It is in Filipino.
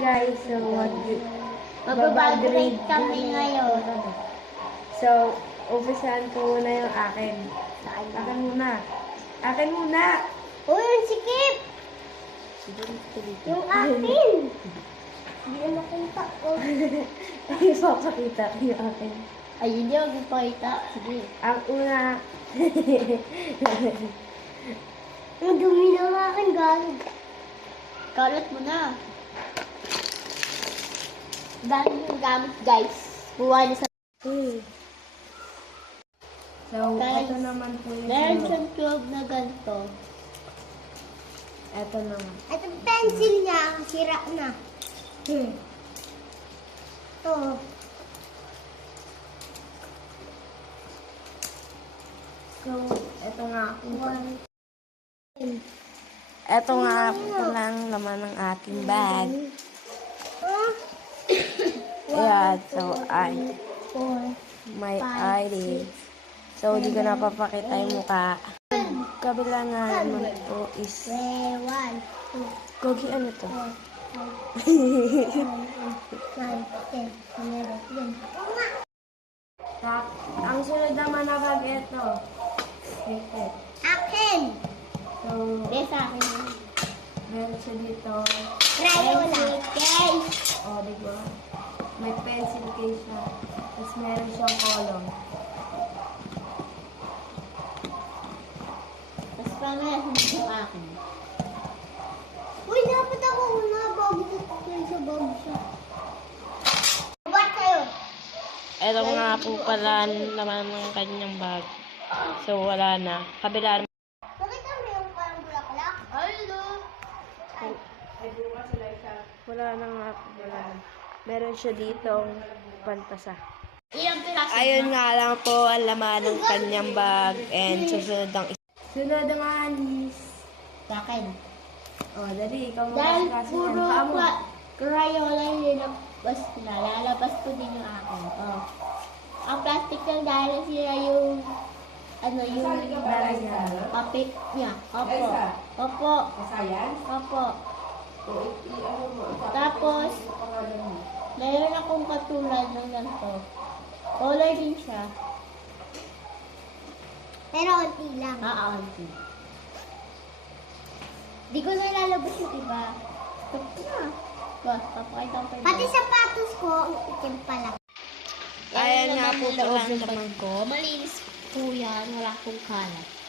Guys, so Magbabagrade kami ngayon. So, umpisahan ko muna yung akin. Akin muna. Akin muna! Uy, yung sikip! Yung akin! Hindi na makita ko. Ipapakita ko yung akin. Ay, hindi ako magpakita. Sige. Ang una. Ang dumi ng akin, galing. Kalat mo na. Dahil yung gamit, guys. Buwan sa... So, Guys, ito naman po yung meron siyang tube na ganito. Ito naman. At ang pencil niya, sira na. Ito. So, ito nga po. Ito nga po lang naman ng aking bag. Ayan, so my ID. So, hindi ko napapakita yung mukha. Kabila nga naman po is... 1, 2, Gogi, ano to? 4, 5, 6, 7, 8, 9, 10, 11. Ang sunod naman na bag ito. Ito. Akin! So, Besa akin. meron siya dito. Crayola. Case. O, di ba? May pencil case siya. Tapos meron siyang column. Tapos pamaya yung akin. Uy, dapat ako una bago sa bago siya. Ba't kayo? Ito nga po pala naman ng kanyang bag. So, wala na. Kabila naman. Nakita mo yung parang bulaklak? Hello. Wala na nga po. Wala na. Meron siya ditong pantasa. Ilang piraso? Ayun nga lang po ang laman ng kanyang bag. And susunod ang sunod ang alis. Sa akin. O, dali. Ikaw mo Dahil kasi puro mo. crayola yung nilabas na. Lalabas ko din yung akin. Oh. Ang plastic lang dahil sila yung yung papit niya. Opo. Opo. Opo. Tapos, mayroon akong katulad ng ganito. Color din siya. Pero onti lang. Onti. Di ko na lalabas yung iba. Stop na. Papakita ko pa yung pati sapatos ko, itim pala. Ayan nga po pala ang laman ko. Malinis po yan. Wala akong kalat.